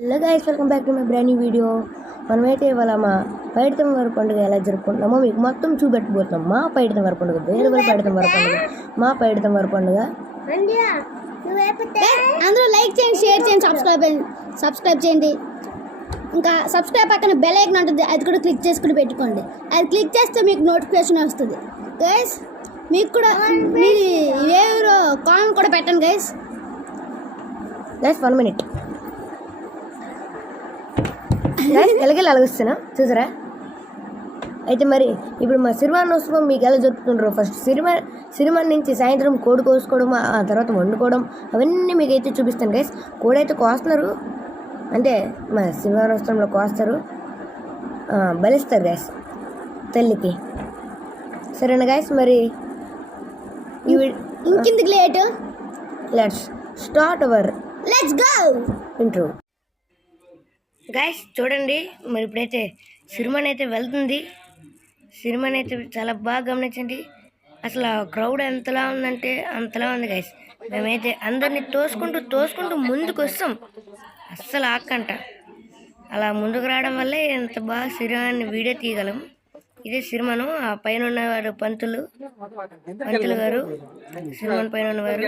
Hello guys, welcome back to my brand new video. మనమైతే ఇవాళ మా పైడితం వారి పండుగ ఎలా జరుపుకుంటున్నామో మీకు మొత్తం చూపెట్టబోతున్నాం. మా పైడితం వారి పండుగ, వేరే వాళ్ళ పైడితం వారి పండుగ, మా పైడితం వారి పండుగ. అందరూ లైక్ చేయండి, షేర్ చేయండి, సబ్స్క్రైబ్ చేయండి. ఇంకా సబ్స్క్రైబ్ పక్కన బెల్ ఐకాన్ ఉంటుంది, అది కూడా క్లిక్ చేసుకుని పెట్టుకోండి. అది క్లిక్ చేస్తే మీకు నోటిఫికేషన్ వస్తుంది. గైస్ మీకు కూడా మీరు ఎవరో కామెంట్ కూడా పెట్టండి గైస్. 1 minute ఎలాగే అలగిస్తున్నా చూసారా. అయితే మరి ఇప్పుడు మా సిరిమానోత్సవం మీకు ఎలా జరుపుకుంటారో, ఫస్ట్ సిరిమాన్ నుంచి సాయంత్రం కోడి కోసుకోవడం, ఆ తర్వాత వండుకోవడం, అవన్నీ మీకు అయితే చూపిస్తాను గైస్. కోడి అయితే కోస్తున్నారు, అంటే మా సిరిమానోత్సవంలో కోస్తారు, బలిస్తారు గైస్ తల్లికి. సరేనా గైస్, మరి ఇంకెందుకు late, let's start our intro. Guys చూడండి, మరి ఇప్పుడైతే సిరిమాన్ అయితే వెళ్తుంది. సిరిమాన్ అయితే చాలా బాగా గమనించండి. అసలు క్రౌడ్ ఎంతలా ఉందంటే అంతలా ఉంది గైస్. మేమైతే అందరినీ తోసుకుంటూ ముందుకు వస్తాం, అస్సలు ఆకంట. అలా ముందుకు రావడం వల్లే ఎంత బాగా సిరిమాన్ని వీడియో తీయగలం. ఇదే సిరిమాను, ఆ పైన ఉన్నవారు పంతులు గారు, సిరిమాన్ పైన ఉన్నవారు.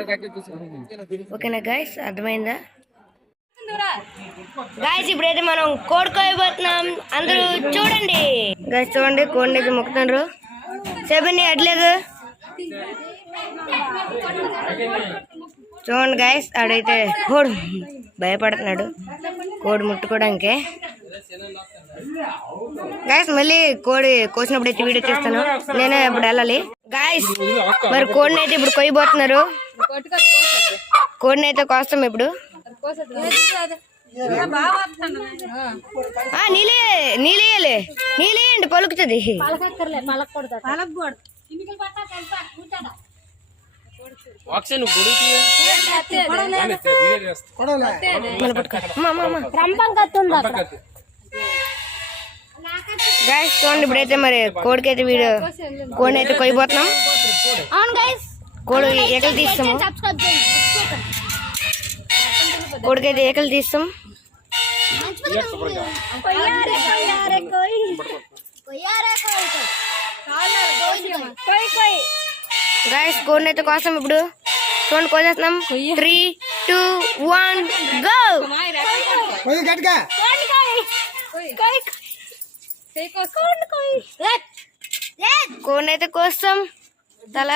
ఓకేనా గైస్, అర్థమైందా గైస్? ఇప్పుడైతే మనం కోడి కోయబోతున్నాం, అందరూ చూడండి. గైస్ చూడండి, కోడిని అయితే మొక్కుతున్నారు. చెప్పండి అట్లేదు చూడండి గైస్. ఆడైతే కోడి భయపడుతున్నాడు కోడి ముట్టుకోవడానికి. గైస్ మళ్ళీ కోడి కోసినప్పుడు అయితే వీడియో చేస్తాను, నేనే ఇప్పుడు వెళ్ళాలి గైస్. మరి కోడిని అయితే ఇప్పుడు కొయ్యబోతున్నారు. కోడిని అయితే కోస్తాం ఇప్పుడు. నీళ్ళేయండి, పలుకుతుంది. గైస్ చూడండి, ఇప్పుడైతే మరి కోడికైతే కోడిని అయితే కొయ్యబోతున్నాం. కోడి ఏకలు తీస్తాము, కోడికైతే ఏకలు తీస్తాం. గైస్ కోడిని అయితే కోసం ఇప్పుడు చూడండి, కోసేస్తున్నాం. 3, 2, 1 గో. కోడిని అయితే కోస్తాం. తల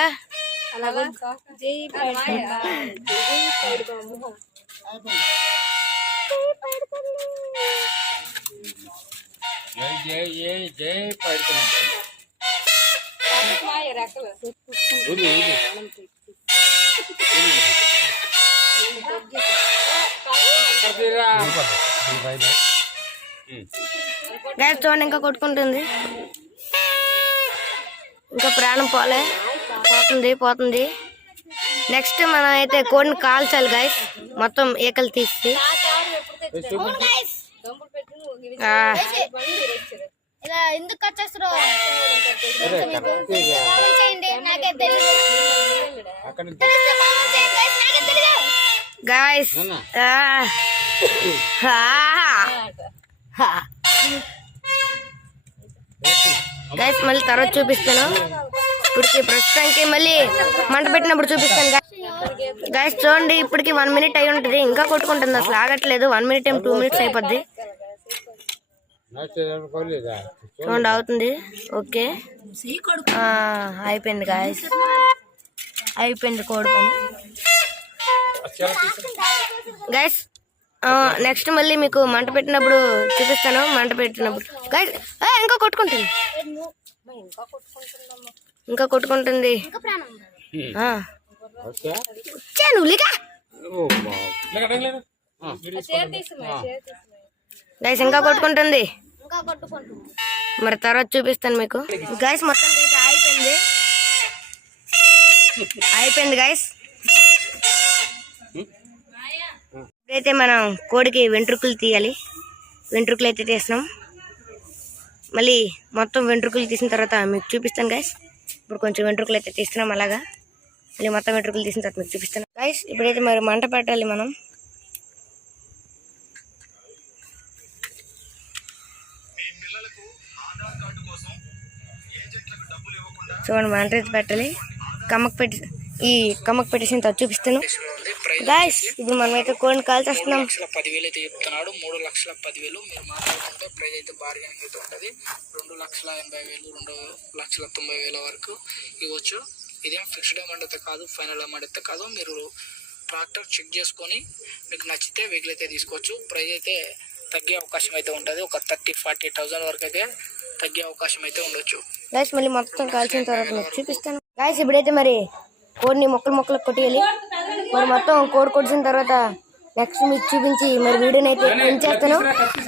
గ్యాస్ చూడండి, ఇంకా కొట్టుకుంటుంది, ఇంకా ప్రాణం పోతుంది. నెక్స్ట్ మనం అయితే కోడిని కాల్చాలి గైస్, మొత్తం ఏకలు తీసి. ఇలా ఎందుకు కట్ చేస్తారో గైస్. గైస్ మళ్ళీ తర్వాత చూపిస్తాను. ఇప్పటికి ప్రస్తుతానికి మళ్ళీ మంట పెట్టినప్పుడు చూపిస్తాను గైస్. చూడండి, ఇప్పటికి 1 minute అయి ఉంటుంది, ఇంకా కొట్టుకుంటుంది, అసలు ఆగట్లేదు. 1 minute 2 minutes అయిపోద్ది. చూడండి అవుతుంది. ఓకే అయిపోయింది గైస్, అయిపోయింది కోడి పని గైస్. నెక్స్ట్ మళ్ళీ మీకు మంట పెట్టినప్పుడు చూపిస్తాను. మంట పెట్టినప్పుడు గైస్ ఇంకా కొట్టుకుంటుంది. గైస్ ఇంకా కొట్టుకుంటుంది. మరి తర్వాత చూపిస్తాను మీకు గైస్. మొత్తం అయితే అయిపోయింది గైస్. ఇప్పుడైతే మనం కోడికి వెంట్రుకలు తీయాలి. వెంట్రుకలు అయితే తీస్తున్నాం. మళ్ళీ మొత్తం వెంట్రుకలు తీసిన తర్వాత మీకు చూపిస్తాను గైస్. ఇప్పుడు కొంచెం వెంట్రుకలు అయితే తీస్తున్నాం, అలాగా మళ్ళీ మొత్తం వెంట్రుకలు తీసిన తర్వాత మీకు చూపిస్తాను గైస్. ఇప్పుడైతే మరి మంట పెట్టాలి మనం. చూడండి మన అయితే పెట్టాలి. ఈ కమ్మకు పెట్టేసిన తర్వాత చూపిస్తాను. గాయస్ ఇప్పుడు మనం అయితే కోడిని కాల్చేస్తున్నాం. 3,10,000 అయితే చెప్తున్నాడు. 3,10,10,000 మీరు మాట్లాడుకుంటే ప్రైజ్ అయితే బార్గెనింగ్ అయితే ఉంటుంది. 2,80,000 2,90,000 వరకు ఇవ్వచ్చు. ఇదేం ఫిక్స్డ్ అమౌంట్ అయితే కాదు, ఫైనల్ అమౌంట్ అయితే కాదు. మీరు ట్రాక్టర్ చెక్ చేసుకొని మీకు నచ్చితే వెహికల్ అయితే తీసుకోవచ్చు. ప్రైజ్ అయితే తగ్గే అవకాశం అయితే ఉంటుంది. ఒక 30,000-40,000 వరకు అయితే తగ్గే అవకాశం అయితే ఉండొచ్చు. గాయస్ మళ్ళీ మొత్తం కాల్చిన తర్వాత మీకు చూపిస్తాను. గాయస్ ఇప్పుడైతే మరి కోడిని మొక్కలు కొట్టేయాలి. మరి మొత్తం కోడి కొట్టిన తర్వాత నెక్స్ట్ మీకు చూపించి మరి వీడియోని అయితే ఎండ్ చేస్తాను.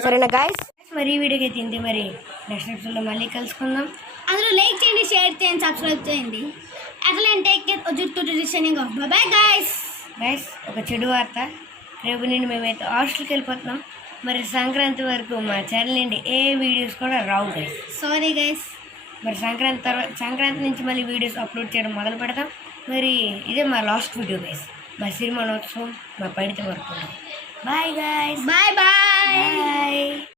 సరేనా గాయస్? మరి ఈ వీడియోకి అయితే ఇంతే. మరి నెక్స్ట్ ఎపిసోడ్లో మళ్ళీ కలుసుకుందాం. అందరూ లైక్ చేయండి, షేర్ చేయండి, సబ్స్క్రైబ్ చేయండి. అట్లంటే బాయ్ గాయస్. గైస్ ఒక చెడు వార్త, రేపు నుండి మేమైతే హాస్టల్కి వెళ్ళిపోతున్నాం. మరి సంక్రాంతి వరకు మా ఛానల్ నుండి ఏ వీడియోస్ కూడా రావు గైస్. Sorry guys. మరి సంక్రాంతి నుంచి మళ్ళీ వీడియోస్ అప్లోడ్ చేయడం మొదలు పెడతాం. మరి ఇదే మా లాస్ట్ వీడియో గైస్. మా సినిమానోత్సవం మా పడితే వరకు. Bye guys. Bye bye. Bye.